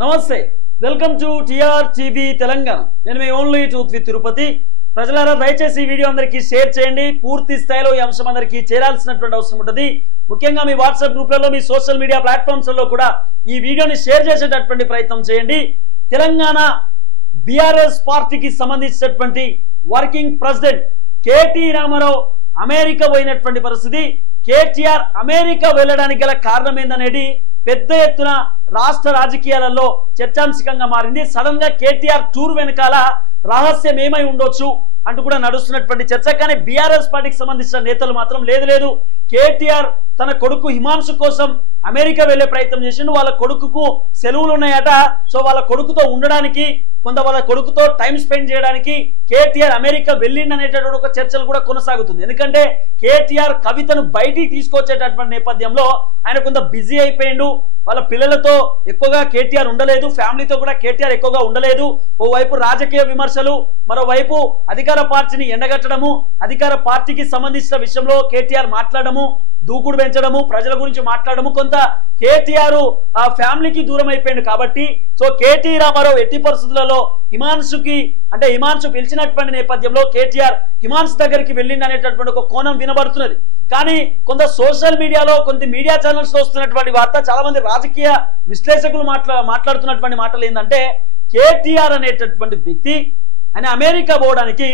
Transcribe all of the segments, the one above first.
నమస్తే, welcome to TR TV Telangana. నేను మీ ఓన్లీ ట్రూత్ విత్ తిరుపతి. ప్రజలారా, దయచేసి ఈ వీడియో అందరికీ షేర్ చేయండి. పూర్తి స్థాయిలో ఈ అంశం అందరికీ చేరాల్సినటువంటి అవసరం ఉంటుంది. ముఖ్యంగా మీ వాట్సాప్ గ్రూప్లలో, మీ సోషల్ మీడియా ప్లాట్ఫామ్స్లో కూడా ఈ వీడియోని షేర్ చేసేటటువంటి ప్రయత్నం చేయండి. తెలంగాణ బీఆర్ఎస్ పార్టీకి సంబంధించినటువంటి working president KT Ramarao America పోయినటువంటి పరిస్థితి. కేటీఆర్ అమెరికా వెళ్ళడానికి గల కారణం ఏందనేది పెద్ద ఎత్తున రాష్ట్ర రాజకీయాలలో చర్చాంశకంగా మారింది. సడన్ గా కేటీఆర్ టూర్ వెనకాల రహస్యం ఏమై ఉండొచ్చు అంటూ కూడా నడుస్తున్నటువంటి చర్చ. కానీ బీఆర్ఎస్ పార్టీకి సంబంధించిన నేతలు మాత్రం లేదు కేటీఆర్ తన కొడుకు హిమాంశు కోసం అమెరికా వెళ్లే ప్రయత్నం చేసిండు. వాళ్ళ కొడుకుకు సెలవులు ఉన్నాయట. సో వాళ్ళ కొడుకుతో ఉండడానికి, కొంత వాళ్ళ కొడుకుతో టైం స్పెండ్ చేయడానికి కేటీఆర్ అమెరికా వెళ్ళిండి అనేటటువంటి ఒక చర్చలు కూడా కొనసాగుతుంది. ఎందుకంటే కేటీఆర్ కవితను బయటికి తీసుకొచ్చేటటువంటి నేపథ్యంలో ఆయన కొంత బిజీ అయిపోయిండు. వాళ్ళ పిల్లలతో ఎక్కువగా కేటీఆర్ ఉండలేదు, ఫ్యామిలీతో కూడా కేటీఆర్ ఎక్కువగా ఉండలేదు. ఓవైపు రాజకీయ విమర్శలు, మరోవైపు అధికార పార్టీని ఎండగట్టడము, అధికార పార్టీకి సంబంధించిన విషయంలో కేటీఆర్ మాట్లాడము, దూకుడు పెంచడము, ప్రజల గురించి మాట్లాడము, కొంత కేటీఆర్ ఆ ఫ్యామిలీకి దూరం అయిపోయింది. కాబట్టి సో కేటీ రామారావు ఎట్టి పరిస్థితులలో హిమాంశు పిలిచినటువంటి నేపథ్యంలో కేటీఆర్ హిమాంశు దగ్గరికి వెళ్ళింది అనేటటువంటి ఒక కోణం వినబడుతున్నది. కానీ కొంత సోషల్ మీడియాలో, కొంత మీడియా ఛానల్స్ లో వస్తున్నటువంటి వార్త, చాలా మంది రాజకీయ విశ్లేషకులు మాట్లాడుతున్నటువంటి మాటలు ఏంటంటే, కేటీఆర్ అనేటటువంటి వ్యక్తి ఆయన అమెరికా పోవడానికి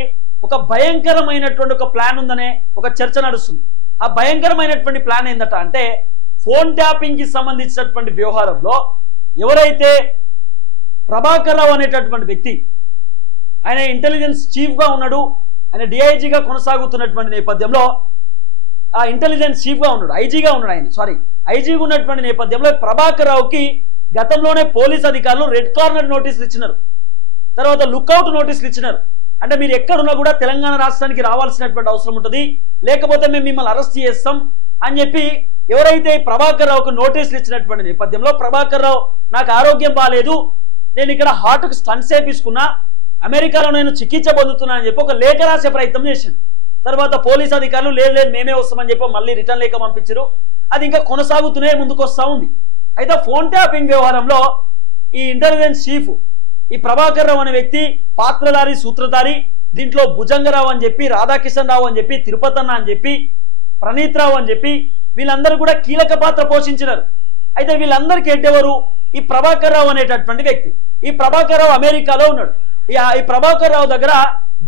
ఒక భయంకరమైనటువంటి ఒక ప్లాన్ ఉందనే ఒక చర్చ నడుస్తుంది. ఆ భయంకరమైనటువంటి ప్లాన్ ఏందట అంటే, ఫోన్ ట్యాపింగ్ కి సంబంధించినటువంటి వ్యవహారంలో ఎవరైతే ప్రభాకర్ రావు అనేటటువంటి వ్యక్తి, ఆయన ఇంటెలిజెన్స్ చీఫ్ గా ఉన్నాడు, ఆయన డిఐజీగా కొనసాగుతున్నటువంటి నేపథ్యంలో, ఆ ఇంటెలిజెన్స్ చీఫ్ గా ఉన్నాడు, ఐజీగా ఉన్నటువంటి నేపథ్యంలో ప్రభాకర్ రావుకి గతంలోనే పోలీస్ అధికారులు రెడ్ కార్నర్ నోటీసులు ఇచ్చినారు, తర్వాత లుక్అవుట్ నోటీసులు ఇచ్చినారు. అంటే మీరు ఎక్కడున్నా కూడా తెలంగాణ రాష్ట్రానికి రావాల్సినటువంటి అవసరం ఉంటుంది, లేకపోతే మేము మిమ్మల్ని అరెస్ట్ చేస్తాం అని చెప్పి ఎవరైతే ప్రభాకర్ రావుకు నోటీసులు ఇచ్చినటువంటి నేపథ్యంలో, ప్రభాకర్ రావు నాకు ఆరోగ్యం బాగాలేదు, నేను ఇక్కడ హార్ట్కు స్టంట్స్ వేపించుకున్నా, అమెరికాలో నేను చికిత్స పొందుతున్నా అని చెప్పి ఒక లేఖ రాసే ప్రయత్నం చేసింది. తర్వాత పోలీస్ అధికారులు లేదు మేమే వస్తామని చెప్పి మళ్ళీ రిటర్న్ లేఖ పంపించారు. అది ఇంకా కొనసాగుతూనే ముందుకు వస్తూ ఉంది. అయితే ఫోన్ ట్యాపింగ్ వ్యవహారంలో ఈ ఇంటెలిజెన్స్ చీఫ్, ఈ ప్రభాకర్ రావు అనే వ్యక్తి పాత్రధారి, సూత్రధారి. దీంట్లో భుజంగరావు అని చెప్పి, రాధాకిషన్ రావు అని చెప్పి, తిరుపతన్న అని చెప్పి, ప్రణీత్ రావు అని చెప్పి వీళ్ళందరూ కూడా కీలక పాత్ర పోషించినారు. అయితే వీళ్ళందరికీ ఎడ్డెవరు? ఈ ప్రభాకర్ రావు అనేటటువంటి వ్యక్తి. ఈ ప్రభాకర్ రావు అమెరికాలో ఉన్నాడు. ఈ ప్రభాకర్ రావు దగ్గర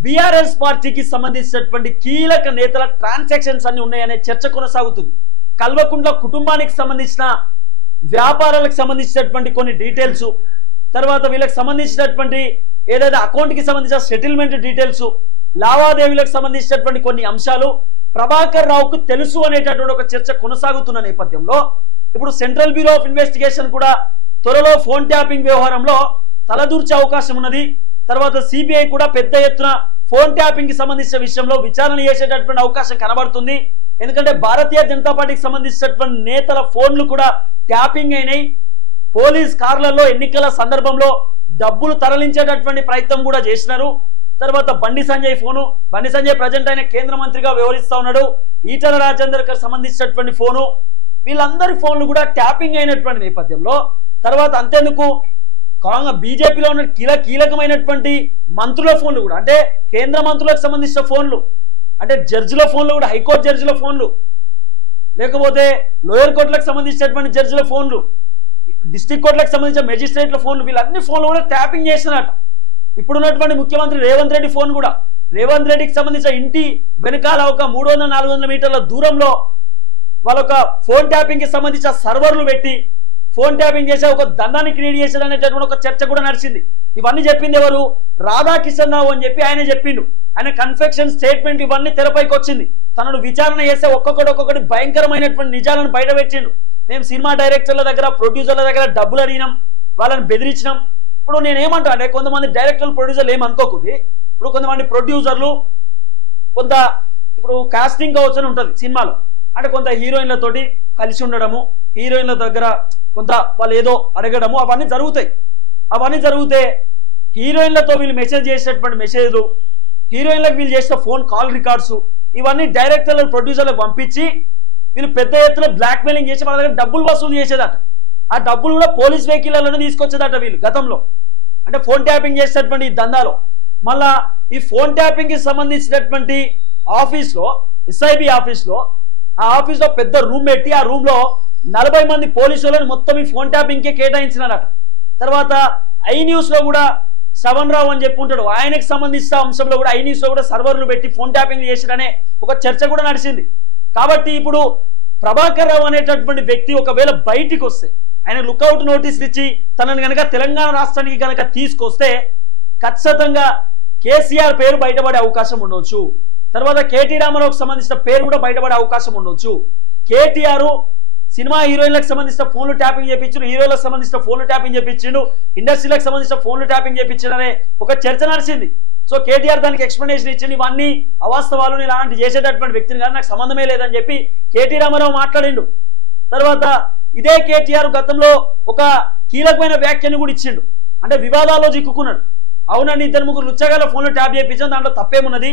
బీఆర్ఎస్ పార్టీకి సంబంధించినటువంటి కీలక నేతల ట్రాన్సాక్షన్స్ అన్ని ఉన్నాయనే చర్చ కొనసాగుతుంది. కల్వకుంట్ల కుటుంబానికి సంబంధించిన వ్యాపారాలకు సంబంధించినటువంటి కొన్ని డీటెయిల్స్, తర్వాత వీళ్ళకి సంబంధించినటువంటి ఏదైతే అకౌంట్కి సంబంధించిన సెటిల్మెంట్ డీటెయిల్స్, లావాదేవీలకు సంబంధించినటువంటి కొన్ని అంశాలు ప్రభాకర్ రావుకు తెలుసు అనేటటువంటి ఒక చర్చ కొనసాగుతున్న నేపథ్యంలో, ఇప్పుడు సెంట్రల్ బ్యూరో ఆఫ్ ఇన్వెస్టిగేషన్ కూడా త్వరలో ఫోన్ ట్యాపింగ్ వ్యవహారంలో తలదూర్చే అవకాశం ఉన్నది. తర్వాత సిబిఐ కూడా పెద్ద ఎత్తున ఫోన్ ట్యాపింగ్ కి సంబంధించిన విషయంలో విచారణ చేసేటటువంటి అవకాశం కనబడుతుంది. ఎందుకంటే భారతీయ జనతా పార్టీకి సంబంధించినటువంటి నేతల ఫోన్లు కూడా ట్యాపింగ్ అయినాయి. పోలీస్ కార్లలో ఎన్నికల సందర్భంలో డబ్బులు తరలించేటటువంటి ప్రయత్నం కూడా చేసినారు. తర్వాత బండి సంజయ్ ప్రజెంట్ ఆయన కేంద్ర మంత్రిగా వ్యవహరిస్తా ఉన్నాడు. ఈటల రాజేందర్ కి సంబంధించినటువంటి ఫోను, వీళ్ళందరి ఫోన్లు కూడా ట్యాపింగ్ అయినటువంటి నేపథ్యంలో, తర్వాత అంతేందుకు బీజేపీలో ఉన్న కీలకమైనటువంటి మంత్రుల ఫోన్లు కూడా, అంటే కేంద్ర మంత్రులకు సంబంధించిన ఫోన్లు, అంటే జడ్జిల ఫోన్లు కూడా, హైకోర్టు జడ్జిల ఫోన్లు, లేకపోతే లోయర్ కోర్టులకు సంబంధించినటువంటి జడ్జిల ఫోన్లు, డిస్ట్రిక్ట్ కోర్టులకు సంబంధించిన మెజిస్ట్రేట్ల ఫోన్లు, వీళ్ళన్ని ఫోన్లు కూడా ట్యాపింగ్ చేసినట్టు. ఇప్పుడున్నటువంటి ముఖ్యమంత్రి రేవంత్ రెడ్డి ఫోన్ కూడా, రేవంత్ రెడ్డికి సంబంధించిన ఇంటి వెనకాల ఒక 300-400 మీటర్ల దూరంలో వాళ్ళొక ఫోన్ ట్యాపింగ్ కి సంబంధించిన సర్వర్లు పెట్టి ఫోన్ ట్యాపింగ్ చేసే ఒక దండాన్ని క్రియేట్ చేశారు అనేటటువంటి ఒక చర్చ కూడా నడిచింది. ఇవన్నీ చెప్పింది ఎవరు? రాధాకిషన్ రావు అని చెప్పి ఆయన చెప్పిండు. ఆయన కన్ఫెక్షన్ స్టేట్మెంట్ ఇవన్నీ తెరపైకి వచ్చింది. తనను విచారణ చేస్తే ఒక్కొక్కటి భయంకరమైనటువంటి నిజాలను బయట పెట్టిండు. మేము సినిమా డైరెక్టర్ల దగ్గర, ప్రొడ్యూసర్ల దగ్గర డబ్బులు అడిగినాం, వాళ్ళని బెదిరించినాం. ఇప్పుడు నేనేమంటా అంటే, కొంతమంది డైరెక్టర్లు, ప్రొడ్యూసర్లు ఏమనుకోకుంది. ఇప్పుడు కొంతమంది ప్రొడ్యూసర్లు ఇప్పుడు కాస్టింగ్ కావచ్చు అని ఉంటుంది సినిమాలో, అంటే కొంత హీరోయిన్లతోటి కలిసి ఉండడము, హీరోయిన్ల దగ్గర కొంత వాళ్ళు ఏదో అడగడము, అవన్నీ జరుగుతే హీరోయిన్లతో వీళ్ళు మెసేజ్ చేసేటటువంటి మెసేజ్లు, హీరోయిన్లకు వీళ్ళు చేసిన ఫోన్ కాల్ రికార్డ్స్, ఇవన్నీ డైరెక్టర్లు, ప్రొడ్యూసర్లకు పంపించి వీళ్ళు పెద్ద ఎత్తున బ్లాక్ మెయిలింగ్ చేసి వాళ్ళ దగ్గర డబ్బులు వసూలు చేసేదట. ఆ డబ్బులు కూడా పోలీస్ వెహికల్లోనే తీసుకొచ్చేదట వీళ్ళు గతంలో, అంటే ఫోన్ ట్యాపింగ్ చేసేటటువంటి ఈ దందాలో. మళ్ళా ఈ ఫోన్ ట్యాపింగ్ కి సంబంధించినటువంటి ఆఫీస్లో, ఎస్ఐబి ఆఫీస్లో, ఆ ఆఫీస్లో పెద్ద రూమ్ పెట్టి ఆ రూమ్ లో 40 మంది పోలీసులను మొత్తం ఈ ఫోన్ ట్యాపింగ్ కే కేటాయించినారట. తర్వాత ఐ న్యూస్ లో కూడా శ్రవణ్ రావు అని చెప్పి ఉంటాడు, ఆయనకు సంబంధించిన అంశంలో కూడా ఐ న్యూస్ లో కూడా సర్వర్లు పెట్టి ఫోన్ ట్యాపింగ్ చేసిరనే ఒక చర్చ కూడా నడిచింది. కాబట్టి ఇప్పుడు ప్రభాకర్ రావు అనేటటువంటి వ్యక్తి ఒకవేళ బయటికి వస్తే, ఆయన లుక్అవుట్ నోటీసులు ఇచ్చి తనని కనుక తెలంగాణ రాష్ట్రానికి కనుక తీసుకొస్తే ఖచ్చితంగా కేసీఆర్ పేరు బయటపడే అవకాశం ఉండవచ్చు. తర్వాత కేటీ రామారావుకు సంబంధించిన పేరు కూడా బయటపడే అవకాశం ఉండవచ్చు. కేటీఆర్ సినిమా హీరోయిన్లకు సంబంధించిన ఫోన్లు ట్యాపింగ్ చేయించిండు, హీరోలకు సంబంధించిన ఫోన్లు ట్యాపింగ్ చేయించిండు, ఇండస్ట్రీలకు సంబంధించిన ఫోన్లు ట్యాపింగ్ చేయించిండు అనే ఒక చర్చ నడిచింది. సో కేటీఆర్ దానికి ఎక్స్ప్లెనేషన్ ఇచ్చింది, ఇవన్నీ అవాస్తవాలు, నేను అలాంటి చేసేటటువంటి వ్యక్తిని కానీ నాకు సంబంధమే లేదని చెప్పి కేటీ రామారావు మాట్లాడిండు. తర్వాత ఇదే కేటీఆర్ గతంలో ఒక కీలకమైన వ్యాఖ్యను కూడా ఇచ్చిండు, అంటే వివాదాల్లో చిక్కుకున్నాడు. అవునండి, 2-3 లుచ్చగాల ఫోన్లు ట్యాప్ చేయించాం, దాంట్లో తప్పేమున్నది,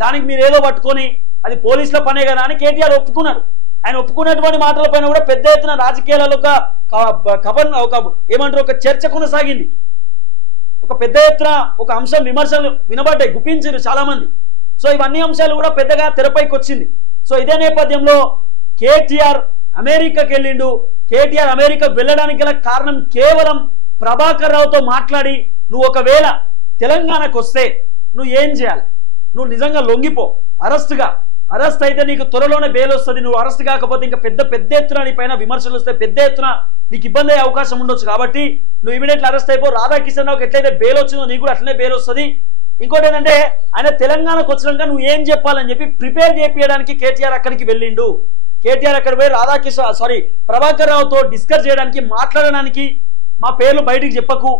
దానికి మీరు ఏదో పట్టుకొని అది పోలీసుల పనే కదా అని కేటీఆర్ ఒప్పుకున్నాడు. ఆయన ఒప్పుకున్నటువంటి మాటలపైన కూడా పెద్ద ఎత్తున రాజకీయాలలో ఒక చర్చ కొనసాగింది. ఒక పెద్ద ఎత్తున ఒక అంశం విమర్శలు వినబడ్డాయి, గుప్పించారు చాలా మంది. సో ఇవన్నీ అంశాలు కూడా పెద్దగా తెరపైకి వచ్చింది. సో ఇదే నేపథ్యంలో కేటీఆర్ అమెరికాకి వెళ్ళిండు. కేటీఆర్ అమెరికా వెళ్ళడానికి గల కారణం కేవలం ప్రభాకర్ రావుతో మాట్లాడి, నువ్వు ఒకవేళ తెలంగాణకు వస్తే నువ్వు ఏం చేయాలి, నువ్వు నిజంగా లొంగిపో, అరెస్ట్ అయితే నీకు త్వరలోనే బెయిల్ వస్తుంది, నువ్వు అరెస్ట్ కాకపోతే ఇంకా పెద్ద ఎత్తున నీ పైన విమర్శలు వస్తే పెద్ద ఎత్తున నీకు ఇబ్బంది అయ్యే అవకాశం ఉండొచ్చు, కాబట్టి నువ్వు ఇమీడియట్లీ అరెస్ట్ అయిపో. రాధాకిషన్ రావుకి ఎట్లయితే బెయిల్ వచ్చిందో నీకు కూడా అట్లనే బెయిల్ వస్తుంది. ఇంకోటి ఏంటంటే ఆయన తెలంగాణకు వచ్చినాక నువ్వు ఏం చెప్పాలని చెప్పి ప్రిపేర్ చేయించడానికి కేటీఆర్ అక్కడికి వెళ్ళిండు. కేటీఆర్ అక్కడ పోయి ప్రభాకర్ రావుతో డిస్కస్ చేయడానికి, మాట్లాడడానికి, మా పేర్లు బయటికి చెప్పకు,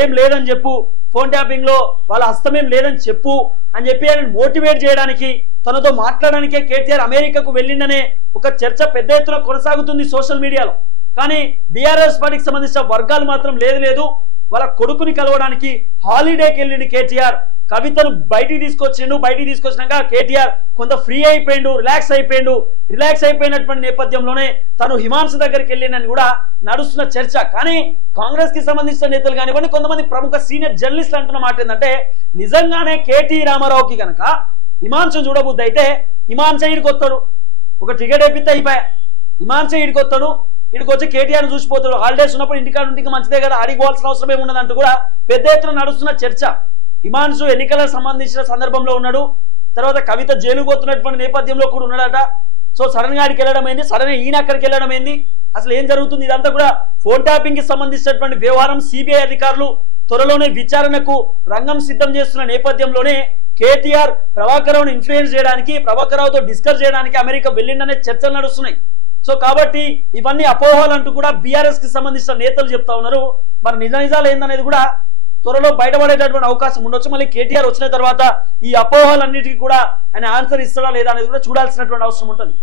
ఏం లేదని చెప్పు, ఫోన్ ట్యాపింగ్ లో వాళ్ళ హస్తమేం లేదని చెప్పు అని చెప్పి ఆయన మోటివేట్ చేయడానికి, తనతో మాట్లాడడానికే కేటీఆర్ అమెరికాకు వెళ్ళిందనే ఒక చర్చ పెద్ద ఎత్తున కొనసాగుతుంది సోషల్ మీడియాలో. కానీ బీఆర్ఎస్ పార్టీకి సంబంధించిన వర్గాలు మాత్రం లేదు, వాళ్ళ కొడుకుని కలవడానికి హాలిడేకి వెళ్ళిండు కేటీఆర్. కవితను బయటికి తీసుకొచ్చినాక కేటీఆర్ కొంత ఫ్రీ అయిపోయిండు, రిలాక్స్ అయిపోయినటువంటి నేపథ్యంలోనే తను హిమాంశు దగ్గరికి వెళ్ళిందని కూడా నడుస్తున్న చర్చ. కానీ కాంగ్రెస్ కి సంబంధించిన నేతలు కానివ్వండి, కొంతమంది ప్రముఖ సీనియర్ జర్నలిస్టులు అంటున్న మాట ఏంటంటే, నిజంగానే కేటీ రామారావుకి కనుక హిమాంశు చూడబుద్ధి అయితే హిమాంశ ఈడికి వస్తాడు, ఒక టికెట్ వేపిస్తే అయిపోయా, హిమాంశ ఈడికి వస్తాడు, ఇక్కడికి వచ్చి కేటీఆర్ చూసిపోతాడు, హాలిడేస్ ఉన్నప్పుడు ఇంటికాడ ఇంటికి మంచిదే కదా, ఆడిపోవాల్సిన అవసరం ఏమున్నదంటూ కూడా పెద్ద ఎత్తున నడుస్తున్న చర్చ. హిమాంశు ఎన్నికలకు సంబంధించిన సందర్భంలో ఉన్నాడు, తర్వాత కవిత జైలు పోతున్నటువంటి నేపథ్యంలో కూడా ఉన్నాడట. సో సడన్ గా ఆడికి వెళ్ళడం ఏంది, సడన్ గా ఈయన అక్కడికి వెళ్ళడం ఏంది, అసలు ఏం జరుగుతుంది, ఇదంతా కూడా ఫోన్ ట్యాపింగ్ కి సంబంధించినటువంటి వ్యవహారం. సిబిఐ అధికారులు త్వరలోనే విచారణకు రంగం సిద్ధం చేస్తున్న నేపథ్యంలోనే కేటీఆర్ ప్రభాకర్ రావును ఇన్ఫ్లుయెన్స్ చేయడానికి, ప్రభాకర్ రావుతో డిస్కస్ చేయడానికి అమెరికా వెళ్ళిందనే చర్చలు నడుస్తున్నాయి. సో కాబట్టి ఇవన్నీ అపోహలు అంటూ కూడా బీఆర్ఎస్ కి సంబంధించిన నేతలు చెప్తా ఉన్నారు. మరి నిజాలు ఏందనేది కూడా త్వరలో బయటపడేటటువంటి అవకాశం ఉండొచ్చు. మళ్ళీ కేటీఆర్ వచ్చిన తర్వాత ఈ అపోహలన్నిటికీ కూడా ఆయన ఆన్సర్ ఇస్తాడా లేదా అనేది కూడా చూడాల్సినటువంటి అవసరం ఉంటుంది.